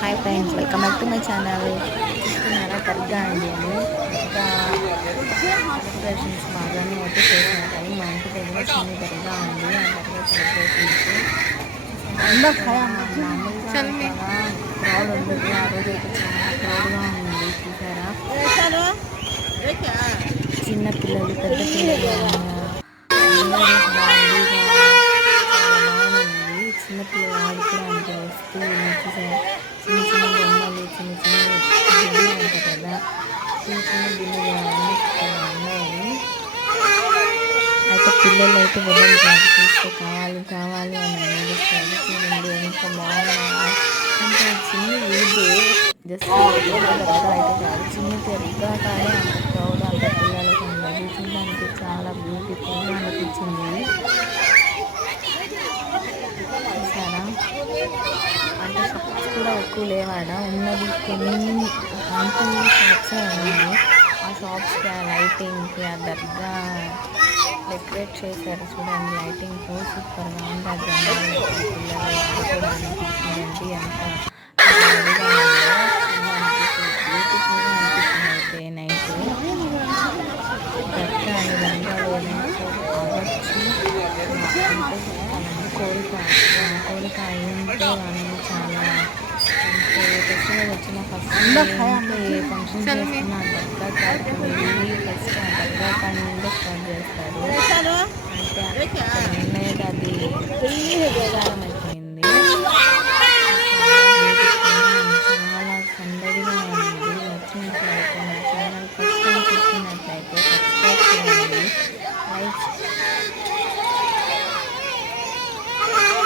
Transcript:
Hi friends, welcome back to my channel. చూస్తున్నారా దర్గా అండి. అది ఇంకా సెలబ్రేషన్స్ బాగానే అయితే చేశారు. మా ఇంటి దగ్గర చిన్న దర్గా ఉంది. ఆ దర్గా సెలబ్రేషన్స్ మామూలుగా క్రౌడ్ ఉండదు. ఆ రోజు అయితే చాలా క్రౌడ్గా ఉంది. చూసారా, చిన్న పిల్లలు పెద్ద పిల్లలు చిన్నపిల్లలు ఆడుకోవడానికి వస్తూ చూసారా, చిన్న చిన్న బొమ్మలు, చిన్న చిన్న గిన్నెలు ఉంటాయి కదా, చిన్న చిన్న గిన్నెలు ఉన్నాయి. అయితే పిల్లలు అయితే బొమ్మలు చూస్తే కావాలి కావాలి అని అనిపిస్తారు. చూడండి ఎంత బాగున్నాయి. అంటే చిన్న వీడు జస్ట్ దర్గా అయితే కాదు, చిన్న దర్గా కానీ అంత క్రౌడ్ అంత పిల్లలకి ఉండదు. చూడడానికి చాలా బ్యూటిఫుల్గా అనిపించింది. చూసారా, అంటే షాప్స్ కూడా ఎక్కువ లేవాడ, ఉన్నది కొన్ని షాప్స్ ఉన్నాయి. ఆ షాప్స్కి, ఆ లైటింగ్కి, ఆ దర్గా డెకరేట్ చేశారు. చూడండి, లైటింగ్ సూపర్గా ఉంది. ఆ జనాలు పిల్లలు ఆడుకోవడానికి చూడండి ఎంత బ్యూటిఫుల్గా అనిపిస్తుంది. అయితే నైట్ దర్గా అని రంగాలు అవ్వచ్చు అంటే కోరిక అయింటే అని చాలా అంటే ఫెస్టివల్ వచ్చిన ఫస్ట్ ఏ ఫంక్షన్ చేస్తున్నా దర్గా కాడికి వెళ్ళి ఫస్ట్ ఆ దర్గా కాడి నుండి స్టార్ట్ చేస్తారు. అంటే ఉండేది అది ప్రచారం